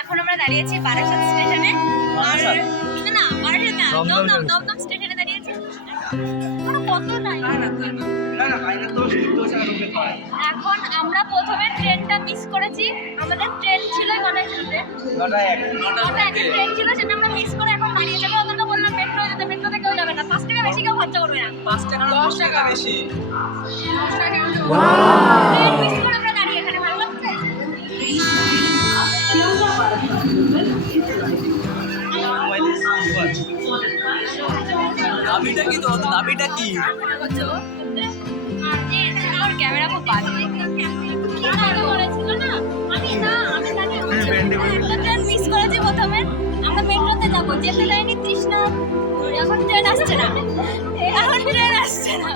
এখন আমরা দাঁড়িয়েছি বারাসাত স্টেশনে। আর না বারাসাত না, দমদম স্টেশনে দাঁড়িয়েছি। কত নাই এখন আমরা প্রথমে ট্রেনটা মিস করেছি। আমাদের ট্রেন ছিল ট্রেন ছিল, সেটা আমরা মিস করে এখন দাঁড়িয়ে যাবো। আমরা বললাম মেট্রো যেতে, মেট্রোতে কেউ যাবে না, 5 টাকা বেশি কেউ খরচা করবে না। 5 টাকা 10 টাকা বেশি। ট্রেন মিস করে আমরা দাঁড়িয়ে এখানে, ভালো লাগছে। দাবিটা কি তো? দাবিটা কি? আমার ক্যামেরা খুব বাজে। একটা ট্রেন মিস করেছি প্রথমে। আমরা মেট্রোতে যাবো, যেতে যাইনি তৃষ্ণা। এখন ট্রেন আসছে না, এখন ট্রেন আসছে না।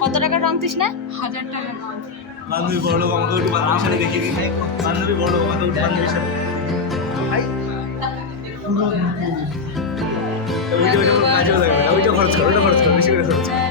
কত টাকা রং তৃষ্ণা? 1000 টাকা। বান্ধবী বড় লোক, আমাকে একটু বান্ধবীর সাথে দেখিয়ে দিন। বান্ধবী বড় লোক, আমাকে একটু বান্ধবীর সাথে ওইটা কাজেও লাগবে না। ওইটা খরচ করো, ওইটা খরচ করো, বেশি করে খরচ করো।